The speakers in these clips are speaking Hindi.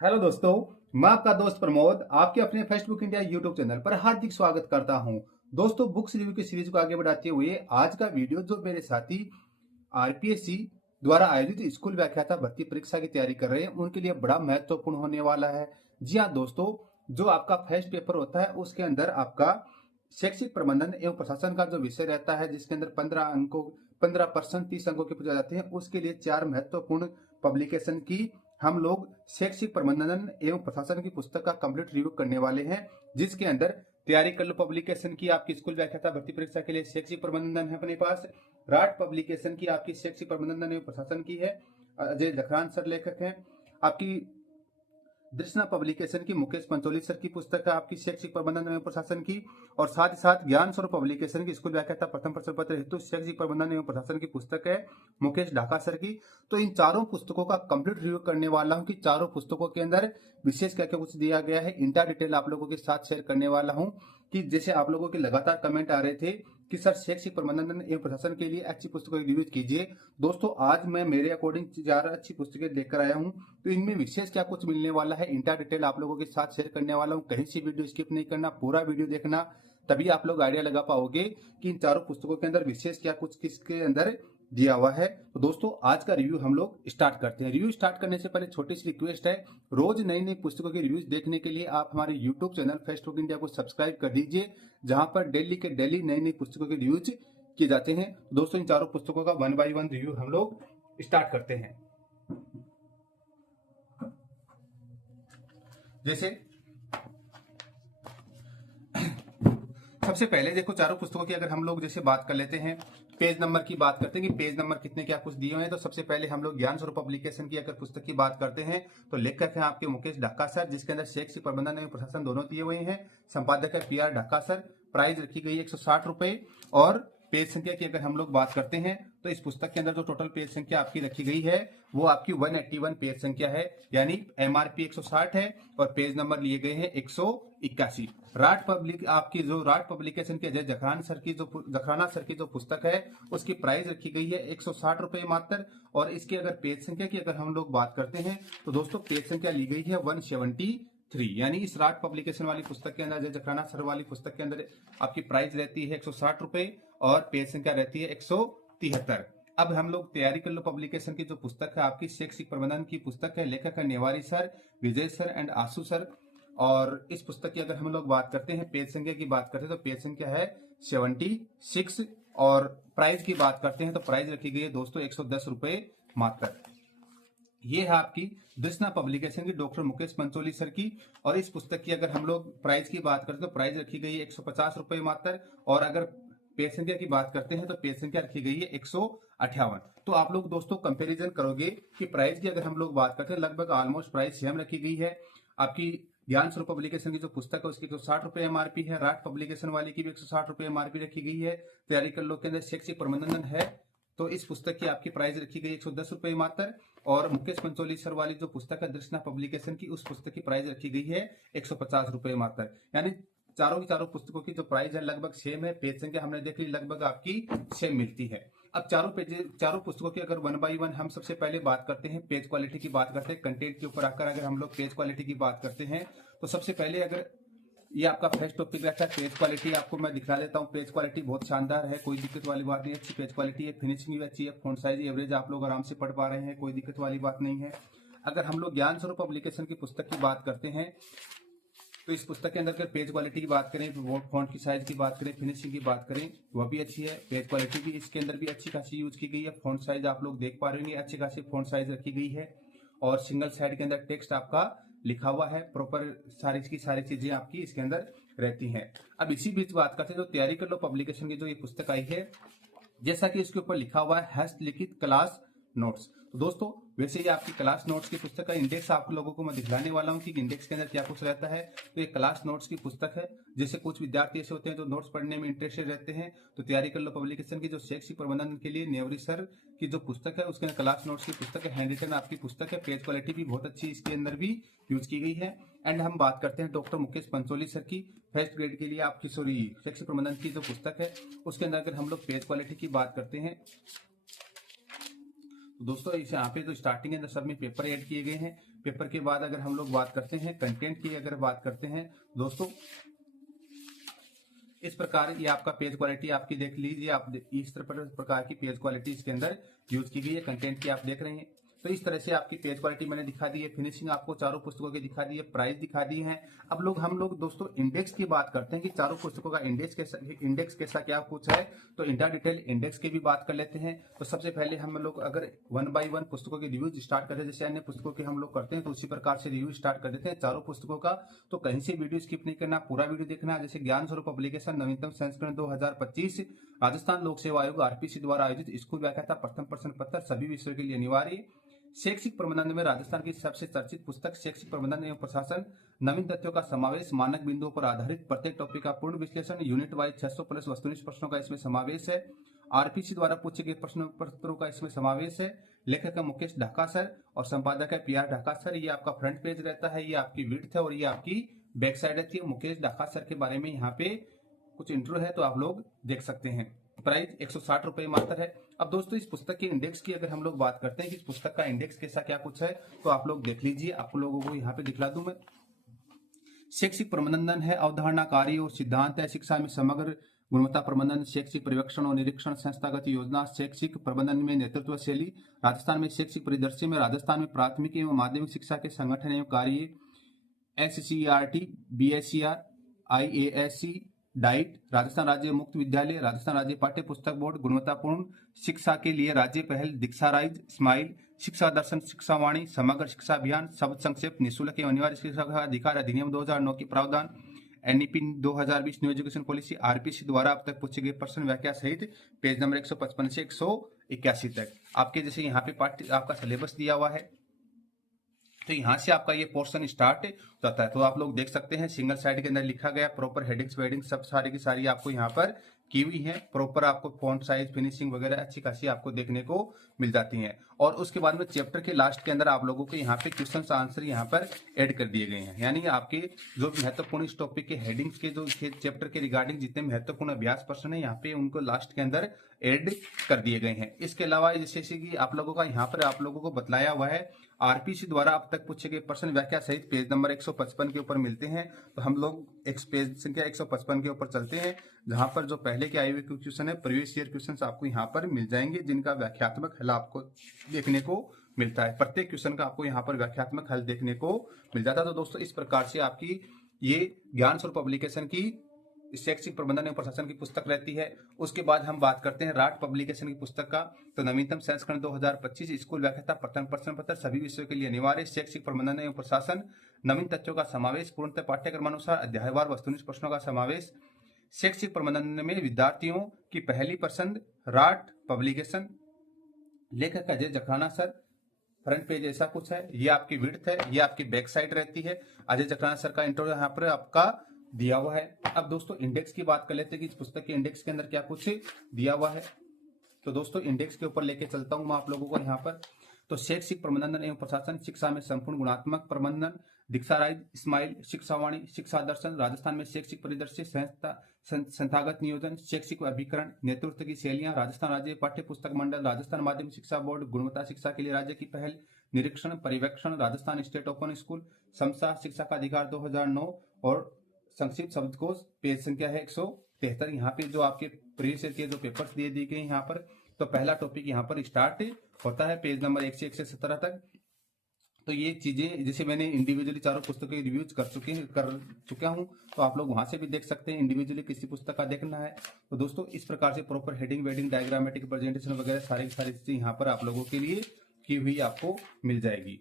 हेलो दोस्तों, मैं आपका दोस्त प्रमोद आपके अपने first book India YouTube channel पर हार्दिक स्वागत करता हूं। दोस्तों, बुक्स रिव्यू की सीरीज को आगे बढ़ाते हुए आज का वीडियो जो मेरे साथी आरपीएससी द्वारा आयोजित स्कूल व्याख्याता भर्ती परीक्षा की तैयारी कर रहे हैं उनके लिए बड़ा महत्वपूर्ण होने वाला है। जी हाँ दोस्तों, जो आपका फर्स्ट पेपर होता है उसके अंदर आपका शैक्षिक प्रबंधन एवं प्रशासन का जो विषय रहता है जिसके अंदर 15% 30 अंकों के पूछे जाते हैं, उसके लिए 4 महत्वपूर्ण पब्लिकेशन की हम लोग शैक्षिक प्रबंधन एवं प्रशासन की पुस्तक का कंप्लीट रिव्यू करने वाले हैं। जिसके अंदर तैयारी कर लो पब्लिकेशन की आपकी स्कूल व्याख्याता भर्ती परीक्षा के लिए शैक्षिक प्रबंधन है अपने पास। राट पब्लिकेशन की आपकी शैक्षिक प्रबंधन एवं प्रशासन की है, अजय जखरान सर लेखक हैं। आपकी दृष्णा पब्लिकेशन की मुकेश पंचोली सर की पुस्तक है आपकी शैक्षिक प्रबंधन एवं प्रशासन की। और साथ ही साथ ज्ञान स्वरूप पब्लिकेशन की स्कूल व्याख्याता प्रथम प्रश्न पत्र हेतु शैक्षिक प्रबंधन एवं प्रशासन की पुस्तक है मुकेश ढाका सर की। तो इन चारों पुस्तकों का कंप्लीट रिव्यू करने वाला हूं कि चारों पुस्तकों के अंदर विशेष क्या क्या कुछ दिया गया है, इंटा डिटेल आप लोगों के साथ शेयर करने वाला हूं। कि जैसे आप लोगों के लगातार कमेंट आ रहे थे कि सर शैक्षिक प्रबंधन एवं प्रशासन के लिए अच्छी पुस्तकों की रिव्यू कीजिए। दोस्तों, आज मैं मेरे अकॉर्डिंग 4 अच्छी पुस्तकें लेकर आया हूं। तो इनमें विशेष क्या कुछ मिलने वाला है, इंटा डिटेल आप लोगों के साथ शेयर करने वाला हूं। कहीं से वीडियो स्किप नहीं करना, पूरा वीडियो देखना, तभी आप लोग आइडिया लगा पाओगे कि इन चारों पुस्तकों के अंदर विशेष क्या कुछ किसके अंदर दिया हुआ है। तो दोस्तों, आज का रिव्यू हम लोग स्टार्ट करते हैं। रिव्यू स्टार्ट करने से पहले छोटी सी रिक्वेस्ट है, रोज नई नई पुस्तकों के रिव्यूज देखने के लिए आप हमारे YouTube channel fest book India को सब्सक्राइब कर दीजिए, जहां पर डेली के डेली नई नई पुस्तकों के रिव्यूज किए जाते हैं। दोस्तों, इन चारों पुस्तकों का 1 बाय 1 रिव्यू हम लोग स्टार्ट करते हैं। जैसे सबसे पहले देखो, चारों पुस्तकों की अगर हम लोग जैसे बात कर लेते हैं, पेज नंबर की बात करते हैं कि पेज नंबर कितने क्या कुछ दिए हुए हैं। तो सबसे पहले हम लोग ज्ञान स्वरूप पब्लिकेशन की अगर पुस्तक की बात करते हैं तो लेखक है आपके मुकेश ढक्का सर, जिसके अंदर शैक्षिक प्रबंधन एवं प्रशासन दोनों दिए हुए हैं। संपादक है पीआर ढक्का सर। प्राइस रखी गई है 160 रुपए। और पेज संख्या की अगर हम लोग बात करते हैं तो इस पुस्तक के अंदर जो टोटल पेज संख्या आपकी रखी गई है वो आपकी 181 पेज संख्या है, यानी एमआरपी 160 है और पेज नंबर लिए गए हैं 181। राट पब्लिकेशन के अजय जखराना सर की जो पुस्तक है उसकी प्राइस रखी गई है 160 रुपए मात्र। और इसके अगर पेज संख्या की अगर हम लोग बात करते हैं तो दोस्तों पेज संख्या ली गई है 173, यानी इस राट पब्लिकेशन वाली पुस्तक के अंदर, अजय जखराना सर वाली पुस्तक के अंदर आपकी प्राइस रहती है 160 रुपए और पेज संख्या रहती है 173। अब हम लोग तैयारी कर लो पब्लिकेशन की जो पुस्तक है आपकी शैक्षिक प्रबंधन की पुस्तक है, लेखक है Newari sir, Vijay sir and Ashu sir. और इस पुस्तक की अगर हम लोग बात करते हैं, पेज संख्या की बात करते हैं तो पेज संख्या है 76। और प्राइस की बात करते हैं तो प्राइस रखी गई है दोस्तों 110 रुपए मात्र। ये है आपकी दृष्णा पब्लिकेशन की डॉक्टर मुकेश पंचोली सर की। और इस पुस्तक की अगर हम लोग प्राइस की बात करते हैं तो प्राइस रखी गई है 150 रुपए मात्र। और अगर पेज संख्या की बात करते हैं तो पेज संख्या रखी गई है 158। तो आप लोग दोस्तों कंपैरिजन करोगे कि प्राइस की अगर हम लोग बात करते हैं लगभग ऑलमोस्ट प्राइस सेम रखी गई है। आपकी ज्ञान स्वरूप पब्लिकेशन की जो पुस्तक है उसकी 160 रुपए एमआरपी है, राट पब्लिकेशन वाली की भी 160 रुपए एमआरपी रखी गई है। तैयारी कर लो के अंदर शैक्षिक प्रबंधन है तो इस पुस्तक की आपकी प्राइस रखी गई 110 रुपए मात्र। और मुकेश पंचोली सर वाली जो पुस्तक है दृष्णा पब्लिकेशन की, उस पुस्तक की प्राइस रखी गई है 150 रुपए मात्र। यानी चारों की चारों पुस्तकों की जो प्राइस है लगभग सेम है। पेज संख्या हमने देख ली लगभग आपकी सेम मिलती है। अब चारों पुस्तकों की अगर 1 बाय 1 हम सबसे पहले बात करते हैं, पेज क्वालिटी की बात करते हैं। कंटेंट के ऊपर आकर अगर हम लोग पेज क्वालिटी की बात करते हैं तो सबसे पहले अगर ये आपका फर्स्ट टॉपिक रहता है पेज क्वालिटी, आपको मैं दिखा देता हूँ। पेज क्वालिटी बहुत शानदार है, कोई दिक्कत वाली बात नहीं है, अच्छी पेज क्वालिटी है, फिनिशिंग भी अच्छी है, फॉन्ट साइज एवरेज आप लोग आराम से पढ़ पा रहे हैं, कोई दिक्कत वाली बात नहीं है। अगर हम लोग ज्ञान स्वरूप पब्लिकेशन की पुस्तक की बात करते हैं तो इस पुस्तक के अंदर अगर पेज क्वालिटी की बात करें, फॉन्ट की साइज की बात करें, फिनिशिंग की बात करें, वह भी अच्छी है। पेज क्वालिटी भी इसके अंदर भी अच्छी खासी यूज की गई है। फॉन्ट साइज आप लोग देख पा रहे होंगे, अच्छी खासी फॉन्ट साइज रखी गई है। और सिंगल साइड के अंदर टेक्स्ट आपका लिखा हुआ है, प्रॉपर सारी चीजें आपकी इसके अंदर रहती हैं। अब इसी बीच बात करते हैं तो तैयारी कर लो पब्लिकेशन की जो ये पुस्तक आई है, जैसा कि इसके ऊपर लिखा हुआ है हस्तलिखित क्लास नोट्स। तो दोस्तों, वैसे ये आपकी क्लास नोट्स की पुस्तक का इंडेक्स आप लोगों को मैं दिखलाने वाला हूँ कि इंडेक्स के अंदर क्या कुछ रहता है। तो ये क्लास नोट्स की पुस्तक है। जैसे कुछ विद्यार्थी ऐसे होते हैं जो नोट्स पढ़ने में इंटरेस्टेड रहते हैं, तो तैयारी कर लो पब्लिकेशन की जो शैक्षिक प्रबंधन के लिए नेवरी सर की जो पुस्तक है उसके अंदर क्लास नोट्स की पुस्तक है, हैंड रिटन आपकी पुस्तक है। पेज क्वालिटी भी बहुत अच्छी इसके अंदर भी यूज की गई है। एंड हम बात करते हैं डॉक्टर मुकेश पंचोली सर की फर्स्ट ग्रेड के लिए आपकी शैक्षिक प्रबंधन की जो पुस्तक है उसके अंदर अगर हम लोग पेज क्वालिटी की बात करते हैं तो दोस्तों इस यहाँ पे तो स्टार्टिंग के अंदर सब में पेपर ऐड किए गए हैं। पेपर के बाद अगर हम लोग बात करते हैं कंटेंट की, अगर बात करते हैं दोस्तों, इस प्रकार ये आपका पेज क्वालिटी आपकी देख लीजिए, आप इस प्रकार की पेज क्वालिटी इसके अंदर यूज की गई है। कंटेंट की आप देख रहे हैं, तो इस तरह से आपकी पेज क्वालिटी मैंने दिखा दी है। फिनिशिंग आपको चारों पुस्तकों की दिखा दी है, प्राइस दिखा दी है। अब हम लोग दोस्तों इंडेक्स की बात करते हैं कि चारों पुस्तकों का इंडेक्स कैसा क्या कुछ है, तो इंटा डिटेल इंडेक्स की भी बात कर लेते हैं। तो सबसे पहले हम लोग अगर 1 बाय 1 पुस्तकों की रिव्यू स्टार्ट करते हैं, जैसे अन्य पुस्तकों की हम लोग करते हैं, तो उसी प्रकार से रिव्यू स्टार्ट कर देते हैं चारों पुस्तकों का। तो कहीं से वीडियो स्किप नहीं करना, पूरा वीडियो देखना। जैसे ज्ञान स्वरूप पब्लिकेशन नवीनतम संस्करण 2025 राजस्थान लोक सेवा आयोग आरपीसी द्वारा आयोजित स्कूल व्याख्याता प्रथम प्रश्न पत्र सभी विषयों के लिए अनिवार्य। शैक्षिक प्रबंधन में राजस्थान की सबसे चर्चित पुस्तक शैक्षिक प्रबंधन एवं प्रशासन, नवीन तथ्यों का समावेश, मानक बिंदुओं पर आधारित प्रत्येक टॉपिक का पूर्ण विश्लेषण, यूनिट वाइज 600 प्लस वस्तुनिष्ठ प्रश्नों का इसमें समावेश है। आरपीसी द्वारा पूछे गए प्रश्न पत्रों का इसमें समावेश है। लेखक है मुकेश ढाका सर और संपादक है पीआर ढाका सर। ये आपका फ्रंट पेज रहता है, ये आपकी विड्थ है और ये आपकी बैक साइड रहती है। मुकेश ढाका सर के बारे में यहाँ पे कुछ इंट्रो है, तो आप लोग देख सकते हैं। प्राइस 160 रुपए मात्र है। अब दोस्तों इस पुस्तक के इंडेक्स की अगर हम लोग बात करते हैं कि इस पुस्तक का इंडेक्स कैसा क्या कुछ है, तो आप लोग देख लीजिए, आप लोगों को यहाँ पे दिखला दूं मैं। शैक्षिक प्रबंधन है, अवधारणा, कार्य और सिद्धांत है। शिक्षा में समग्र गुणवत्ता प्रबंधन, शैक्षिक पर्यवेक्षण और निरीक्षण, संस्थागत योजना, शैक्षिक प्रबंधन में नेतृत्व शैली, राजस्थान में शैक्षिक परिदृश्य में, राजस्थान में प्राथमिक एवं माध्यमिक शिक्षा के संगठन एवं कार्य, SCERT, BSER, IASC, diet, Rajasthan राज्य मुक्त विद्यालय, राजस्थान राज्य पाठ्य पुस्तक बोर्ड, गुणवत्तापूर्ण शिक्षा के लिए राज्य पहल, दीक्षा राइज, स्माइल, शिक्षा दर्शन, शिक्षा वाणी, समग्र शिक्षा अभियान, शब्द संक्षेप, निःशुल्क एवं अनिवार्य शिक्षा का अधिकार अधिनियम 2009 की प्रावधान, NEP 2020 new education policy, RPC द्वारा अब तक पूछे गए प्रश्न व्याख्या सहित पेज नंबर 155 से 181 तक आपके जैसे यहाँ पे पाठ्य आपका सिलेबस दिया हुआ है। तो यहाँ से आपका ये पोर्शन स्टार्ट होता है। तो आप लोग देख सकते हैं सिंगल साइड के अंदर लिखा गया, प्रॉपर हेडिंग्स वेडिंग्स सब सारी की सारी आपको यहाँ पर की हुई है। प्रॉपर आपको फॉन्ट साइज, फिनिशिंग वगैरह अच्छी खासी आपको देखने को मिल जाती है। और उसके बाद में चैप्टर के लास्ट के अंदर आप लोगों को यहाँ पे क्वेश्चन आंसर यहाँ पर ऐड कर दिए गए हैं। यानी आपके जो महत्वपूर्ण इस टॉपिक के हेडिंग्स के जो चैप्टर के रिगार्डिंग जितने महत्वपूर्ण अभ्यास प्रश्न है यहाँ पे उनको लास्ट के अंदर ऐड कर दिए गए हैं। इसके अलावा जैसे कि आप लोगों का यहाँ पर आप लोगों को बतलाया हुआ है आरपीसी द्वारा अब तक पूछे गए प्रश्न व्याख्या सहित पेज नंबर 155 के ऊपर मिलते हैं। तो हम लोग एक पेज संख्या 155 के ऊपर चलते हैं, जहां पर जो पहले के आए हुए क्वेश्चन है, प्रीवियस ईयर क्वेश्चन आपको यहाँ पर मिल जाएंगे, जिनका व्याख्यात्मक हल आपको देखने को मिलता है। प्रत्येक क्वेश्चन का आपको यहाँ पर व्याख्यात्मक हल देखने को मिल जाता है। तो दोस्तों इस प्रकार से आपकी ये ज्ञान स्वरूप पब्लिकेशन की शैक्षिक प्रबंधन एवं प्रशासन की पुस्तक रहती है। उसके बाद हम बात करते हैं राट पब्लिकेशन की पुस्तक का। तो नवीनतम संस्करण 2025 स्कूल व्याख्याता प्रथम प्रश्न पत्र सभी विषयों के लिए अनिवार्य, शैक्षिक प्रबंधन एवं प्रशासन, नवीन तथ्यों का समावेश, पूर्णतः पाठ्यक्रमानुसार अध्यायवार वस्तुनिष्ठ प्रश्नों का समावेश, शैक्षिक प्रबंधन में विद्यार्थियों की पहली पसंद, राट पब्लिकेशन, लेखक Ajay Jakhrana sir. Front page ऐसा कुछ है, ये आपकी विड्थ है, ये आपकी बैक साइड रहती है। अजय जखराना सर का इंट्रो यहाँ पर आपका दिया हुआ है। अब दोस्तों इंडेक्स की बात कर लेते हैं कि इस पुस्तक के इंडेक्स के अंदर क्या कुछ दिया हुआ है। तो दोस्तों इंडेक्स के ऊपर लेके चलता हूं मैं आप लोगों को यहाँ पर। तो शैक्षिक प्रबंधन एवं प्रशासन, शिक्षा में संपूर्ण गुणात्मक प्रबंधन, दीक्षा राइज, स्माइल, शिक्षा वाणी, शिक्षा दर्शन, राजस्थान में शैक्षिक परिदृश्य, संस्थागत नियोजन, शैक्षिक अभिकरण, नेतृत्व की शैलियां, राजस्थान राज्य पाठ्य पुस्तक मंडल, राजस्थान माध्यमिक शिक्षा बोर्ड, गुणवत्ता शिक्षा के लिए राज्य की पहल, निरीक्षण पर्यवेक्षण, राजस्थान स्टेट ओपन स्कूल, समता शिक्षा का अधिकार 2009 और संक्षिप्त शब्दकोश, पेज संख्या है 173। यहाँ पे जो आपके प्रीवियस के जो पेपर्स दिए गए यहाँ पर, तो पहला टॉपिक यहाँ पर स्टार्ट होता है पेज नंबर 1 से 117 तक। तो ये चीजें जैसे मैंने इंडिविजुअली चारों पुस्तकों के रिव्यूज कर चुका हूँ, तो आप लोग वहां से भी देख सकते हैं इंडिविजुअली किसी पुस्तक का देखना है। तो दोस्तों इस प्रकार से proper heading wedding diagrammatic presentation वगैरह सारी चीजें यहाँ पर आप लोगों के लिए की हुई आपको मिल जाएगी।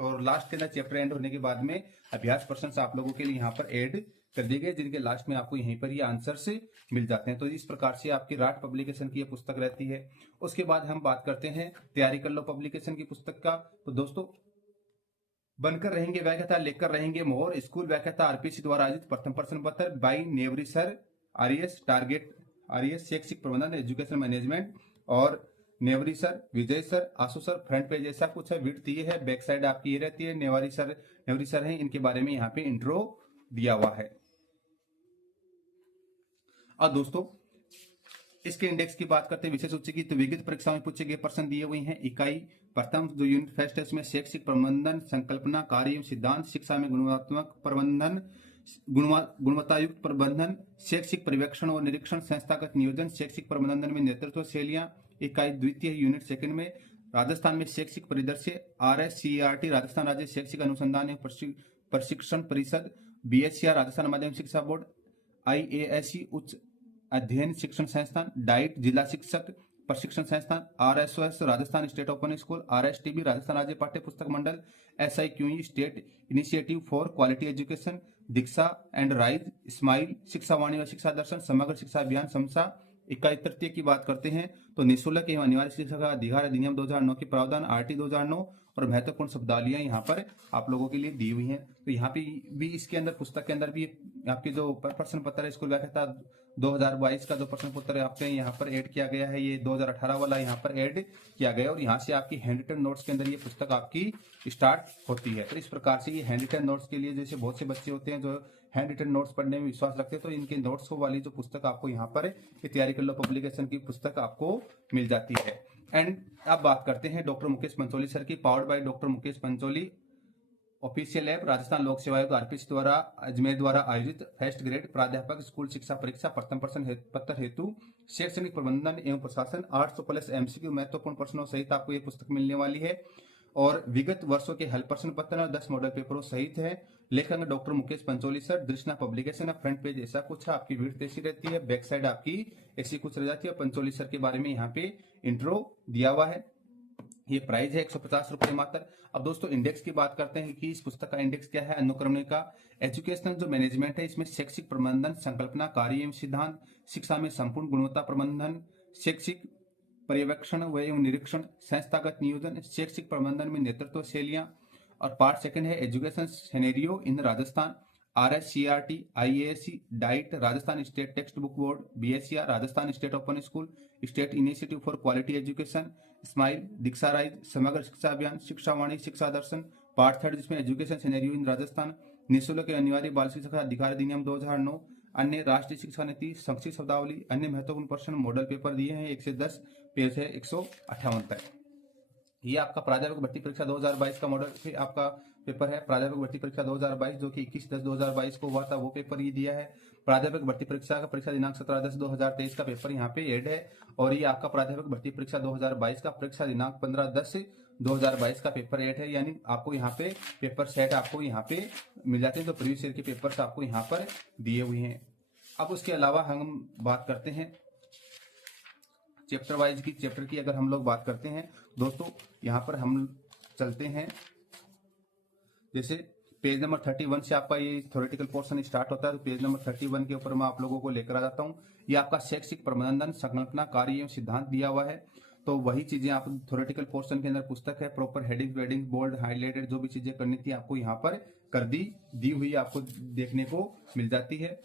और लास्ट के अंदर चैप्टर एंड होने के बाद में अभ्यास प्रश्न आप लोगों के लिए यहाँ पर ऐड कर दिए गए, जिनके लास्ट में आपको यहीं पर ये आंसर से मिल जाते हैं। तो इस प्रकार से आपकी राट पब्लिकेशन की ये पुस्तक रहती है। उसके बाद हम बात करते हैं तैयारी कर लो पब्लिकेशन की पुस्तक का। तो दोस्तों बनकर रहेंगे व्याख्याता, लेकर रहेंगे मोहर, स्कूल व्याख्याता आरपीसी द्वारा आयोजित प्रथम प्रश्न पत्र बाई नेवरी सर, आरएस टारगेट, आरएस शैक्षिक प्रबंधन एजुकेशन मैनेजमेंट और नेवरी sir, Vijay sir, Ashu sir. Front page ऐसा कुछ है, विड्थ ये है, बैक साइड आपकी ये रहती है। नेवरी सर हैं, इनके बारे में यहाँ पे इंट्रो दिया हुआ है। और दोस्तों इसके इंडेक्स की बात करते हैं विशेष सूची की, तो विगत परीक्षाओं में पूछे गए प्रश्न दिए हुए हैं। इकाई प्रथम जो यूनिट फर्स्ट है उसमें शैक्षिक प्रबंधन, संकल्पना, कार्य एवं सिद्धांत, शिक्षा में गुणात्मक प्रबंधन, गुणवत्तायुक्त प्रबंधन, शैक्षिक पर्यवेक्षण और निरीक्षण, संस्थागत नियोजन, शैक्षिक प्रबंधन में नेतृत्व शैलियां। इकाई द्वितीय यूनिट सेकंड में राजस्थान में शैक्षिक परिदृश्य, RSCERT राजस्थान राज्य शैक्षिक अनुसंधान एवं प्रशिक्षण परिषद, BSCR राजस्थान माध्यमिक शिक्षा बोर्ड, IASE उच्च अध्ययन शिक्षण संस्थान, डाइट जिला शिक्षक प्रशिक्षण संस्थान, RSOS Rajasthan state open school, RSTB Rajasthan राज्य पाठ्य पुस्तक मंडल, SIQE state initiative for quality education, Diksha and rise, smile, शिक्षा वाणी व शिक्षा दर्शन, समग्र शिक्षा अभियान समसा। इकाई तृतीय की बात करते हैं तो निःशुल्क एवं अनिवार्य शिक्षा का अधिकार अधिनियम 2009 के प्रावधान, RT 2009 और महत्वपूर्ण शब्दावलियां यहाँ पर आप लोगों के लिए दी हुई हैं। तो यहाँ पे भी इसके अंदर पुस्तक के अंदर भी आपके जो प्रश्न पत्र है स्कूल व्याख्याता 2022 का जो प्रश्न पत्र आपके यहाँ पर ऐड किया गया है, ये 2018 वाला यहाँ पर ऐड किया गया और यहाँ से आपकी हैंड रिटन नोट्स के अंदर ये पुस्तक आपकी स्टार्ट होती है। तो इस प्रकार से ये हैंड रिटन नोट्स के लिए जैसे बहुत से बच्चे होते हैं जो हैंड रिटन नोट्स पढ़ने में विश्वास रखते हैं, तो इनके नोट्स वाली जो पुस्तक आपको यहाँ पर तैयारी कर लो पब्लिकेशन की पुस्तक आपको मिल जाती है। एंड अब बात करते हैं डॉक्टर मुकेश पंचोली सर की, powered by doctor Mukesh Pancholi official app, Rajasthan लोक सेवा आयोग RPC द्वारा अजमेर द्वारा आयोजित फर्स्ट ग्रेड प्राध्यापक स्कूल शिक्षा परीक्षा प्रथम प्रश्न पत्र हेतु शैक्षणिक प्रबंधन एवं प्रशासन 800+ MCQ महत्वपूर्ण प्रश्नों सहित आपको ये पुस्तक मिलने वाली है और विगत वर्षों के हल प्रश्न पत्र और 10 मॉडल पेपरों सहित है। लेखक डॉक्टर मुकेश पंचोली सर, दृष्णा पब्लिकेशन है, फ्रंट पेज ऐसा कुछ है, आपकी विड्थ ऐसी रहती है, बैक साइड आपकी ऐसी कुछ रह जाती है। पंचोली सर के बारे में यहाँ पे इंट्रो दिया हुआ है। ये प्राइस है 150 रुपए मात्र। अब दोस्तों इंडेक्स की बात करते हैं कि इस पुस्तक का इंडेक्स क्या है। अनुक्रमणिका का एजुकेशनल जो मैनेजमेंट है इसमें शैक्षिक प्रबंधन, संकल्पना, कार्य एवं सिद्धांत, शिक्षा में संपूर्ण गुणवत्ता प्रबंधन, शैक्षिक पर्यवेक्षण एवं निरीक्षण, संस्थागत नियोजन, शैक्षिक प्रबंधन में नेतृत्व शैलियां। और पार्ट सेकंड है education scenario in Rajasthan, RSCERT, IASE, diet Rajasthan state text book board, BSCR Rajasthan state open school, state initiative for quality education, smile, Diksha rise, समग्र शिक्षा अभियान, शिक्षा वाणी, शिक्षा दर्शन। पार्ट थर्ड जिसमें एजुकेशन सिनेरियो इन राजस्थान, निःशुल्क अनिवार्य बाल शिक्षा अधिकार अधिनियम 2009, अन्य राष्ट्रीय शिक्षा नीति, संक्षिप्त शब्दावली, अन्य महत्वपूर्ण प्रश्न, मॉडल पेपर दिए हैं 1 से 10, पेज है 158 तक। ये आपका प्राध्यापक भर्ती परीक्षा 2022 का मॉडल आपका पेपर है। प्राध्यापक भर्ती परीक्षा 2022 जो कि 21/10/2022 को हुआ था वो पेपर ये दिया है। प्राध्यापक भर्ती परीक्षा का परीक्षा दिनांक 17/10/2023 का पेपर यहाँ पे ऐड है और ये आपका प्राध्यापक भर्ती परीक्षा 2022 का परीक्षा दिनांक 15/10/2022 का पेपर ऐड है। यानी आपको यहाँ पे पेपर सेट आपको यहाँ पे मिल जाते हैं, तो प्रीवियस ईयर के पेपर आपको यहाँ पर दिए हुए हैं। अब उसके अलावा हम बात करते हैं चैप्टर वाइज की। चैप्टर की अगर हम लोग बात करते हैं दोस्तों, यहाँ पर हम चलते हैं जैसे पेज नंबर 31 से आपका ये थ्योरेटिकल पोर्शन स्टार्ट होता है, तो पेज नंबर 31 के ऊपर मैं आप लोगों को लेकर आ जाता हूँ। ये आपका शैक्षिक प्रबंधन, संकल्पना, कार्य एवं सिद्धांत दिया हुआ है। तो वही चीजें आप थ्योरेटिकल पोर्शन के अंदर पुस्तक है, प्रॉपर हेडिंग वेडिंग बोल्ड हाईलाइटेड जो भी चीजें करनी थी आपको यहाँ पर कर दी हुई आपको देखने को मिल जाती है।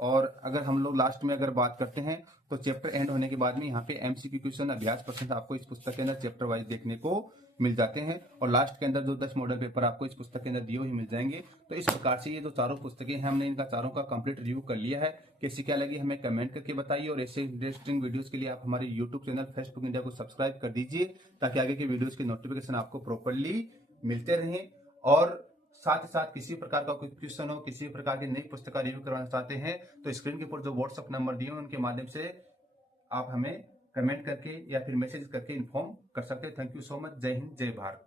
और अगर हम लोग लास्ट में अगर बात करते हैं तो चैप्टर एंड होने के बाद में यहाँ पे MCQ क्वेश्चन अभ्यास प्रश्न आपको इस पुस्तक के अंदर चैप्टर वाइज देखने को मिल जाते हैं और लास्ट के अंदर जो 10 मॉडल पेपर आपको इस पुस्तक के अंदर दिए हुए मिल जाएंगे। तो इस प्रकार से ये जो चारों पुस्तकें हैं हमने इनका चारों का कंप्लीट रिव्यू कर लिया है। कैसी क्या लगी हमें कमेंट करके बताइए और ऐसे इंटरेस्टिंग वीडियोस के लिए आप हमारे यूट्यूब चैनल फेसबुक इंडिया को सब्सक्राइब कर दीजिए ताकि आगे के वीडियोज के नोटिफिकेशन आपको प्रॉपरली मिलते रहें। और साथ ही साथ किसी प्रकार का कोई क्वेश्चन हो, किसी प्रकार की नई पुस्तक का रिव्यू करवाना चाहते हैं तो स्क्रीन के ऊपर जो व्हाट्सएप नंबर दिए हैं उनके माध्यम से आप हमें कमेंट करके या फिर मैसेज करके इन्फॉर्म कर सकते हैं। Thank you so much. जय हिंद, जय भारत।